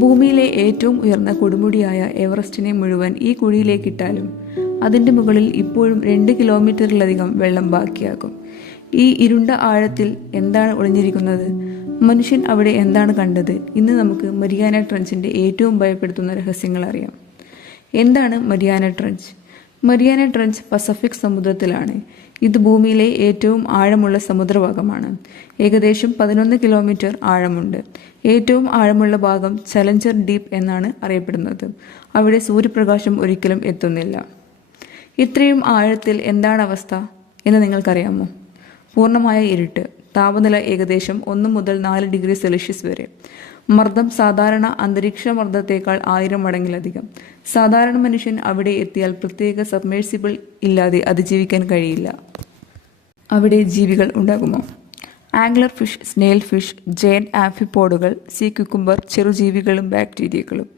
ഭൂമിയിലെ ഏറ്റവും ഉയർന്ന കൊടുമുടിയായ എവറസ്റ്റിനെ മുഴുവൻ ഈ കുഴിയിലേക്കിട്ടാലും അതിൻ്റെ മുകളിൽ ഇപ്പോഴും 2 കിലോമീറ്ററിലധികം വെള്ളം ബാക്കിയാകും. ഈ ഇരുണ്ട ആഴത്തിൽ എന്താണ് ഒളിഞ്ഞിരിക്കുന്നത്? മനുഷ്യൻ അവിടെ എന്താണ് കണ്ടത്? ഇന്ന് നമുക്ക് മരിയാന ട്രഞ്ചിൻ്റെ ഏറ്റവും ഭയപ്പെടുത്തുന്ന രഹസ്യങ്ങൾ അറിയാം. എന്താണ് Mariana Trench? Mariana Trench Pacific സമുദ്രത്തിലാണ്. ഇത് ഭൂമിയിലെ ഏറ്റവും ആഴമുള്ള സമുദ്രഭാഗമാണ്. ഏകദേശം 11 കിലോമീറ്റർ ആഴമുണ്ട്. ഏറ്റവും ആഴമുള്ള ഭാഗം ചലഞ്ചർ ഡീപ്പ് എന്നാണ് അറിയപ്പെടുന്നത്. അവിടെ സൂര്യപ്രകാശം ഒരിക്കലും എത്തുന്നില്ല. ഇത്രയും ആഴത്തിൽ എന്താണ് അവസ്ഥ എന്ന് നിങ്ങൾക്കറിയാമോ? പൂർണ്ണമായ ഇരുട്ട്, താപനില ഏകദേശം 1 മുതൽ 4 ഡിഗ്രി സെൽഷ്യസ് വരെ, മർദ്ദം സാധാരണ അന്തരീക്ഷ മർദ്ദത്തേക്കാൾ 1000 മടങ്ങിലധികം. സാധാരണ മനുഷ്യൻ അവിടെ എത്തിയാൽ പ്രത്യേക സബ്മേഴ്സിബിൾ ഇല്ലാതെ അതിജീവിക്കാൻ കഴിയില്ല. അവിടെ ജീവികൾ ഉണ്ടാകുമോ? Angler fish, snail fish, giant ആംഫിപ്പോഡുകൾ, സീ ക്യുക്കുംബർ, ചെറുജീവികളും ബാക്ടീരിയകളും.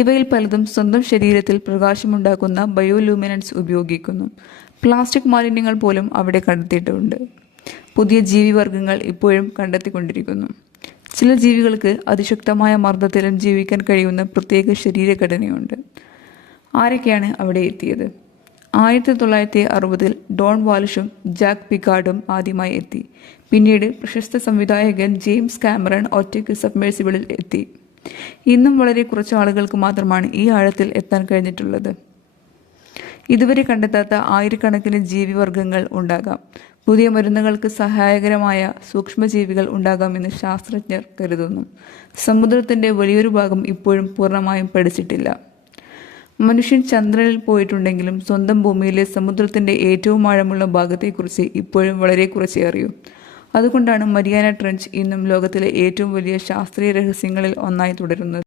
ഇവയിൽ പലതും സ്വന്തം ശരീരത്തിൽ പ്രകാശമുണ്ടാക്കുന്ന ബയോലൂമിനൻസ് ഉപയോഗിക്കുന്നു. പ്ലാസ്റ്റിക് മാലിന്യങ്ങൾ പോലും അവിടെ കണ്ടെത്തിയിട്ടുണ്ട്. പുതിയ ജീവിവർഗങ്ങൾ ഇപ്പോഴും കണ്ടെത്തിക്കൊണ്ടിരിക്കുന്നു. ചില ജീവികൾക്ക് അതിശക്തമായ മർദ്ദത്തിലും ജീവിക്കാൻ കഴിയുന്ന പ്രത്യേക ശരീരഘടനയുണ്ട്. ആരൊക്കെയാണ് അവിടെ എത്തിയത്? 1960-ൽ ഡോൺ വാൽഷും ജാക്ക് പിക്കാർഡും ആദ്യമായി എത്തി. പിന്നീട് പ്രശസ്ത സംവിധായകൻ ജെയിംസ് കാമറൺ ഒറ്റയ്ക്ക് സബ്മേഴ്സിബിളിൽ എത്തി. ഇന്നും വളരെ കുറച്ച് ആളുകൾക്ക് മാത്രമാണ് ഈ ആഴത്തിൽ എത്താൻ കഴിഞ്ഞിട്ടുള്ളത്. ഇതുവരെ കണ്ടെത്താത്ത ആയിരക്കണക്കിന് ജീവിവർഗങ്ങൾ ഉണ്ടാകാം. പുതിയ മരുന്നുകൾക്ക് സഹായകരമായ സൂക്ഷ്മജീവികൾ ഉണ്ടാകാമെന്ന് ശാസ്ത്രജ്ഞർ കരുതുന്നു. സമുദ്രത്തിൻ്റെ വലിയൊരു ഭാഗം ഇപ്പോഴും പൂർണ്ണമായും പഠിച്ചിട്ടില്ല. മനുഷ്യൻ ചന്ദ്രനിൽ പോയിട്ടുണ്ടെങ്കിലും സ്വന്തം ഭൂമിയിലെ സമുദ്രത്തിൻ്റെ ഏറ്റവും ആഴമുള്ള ഭാഗത്തെക്കുറിച്ച് ഇപ്പോഴും വളരെ കുറച്ചേ അറിയൂ. അതുകൊണ്ടാണ് മരിയാന ട്രഞ്ച് ഇന്നും ലോകത്തിലെ ഏറ്റവും വലിയ ശാസ്ത്രീയ രഹസ്യങ്ങളിൽ ഒന്നായി തുടരുന്നത്.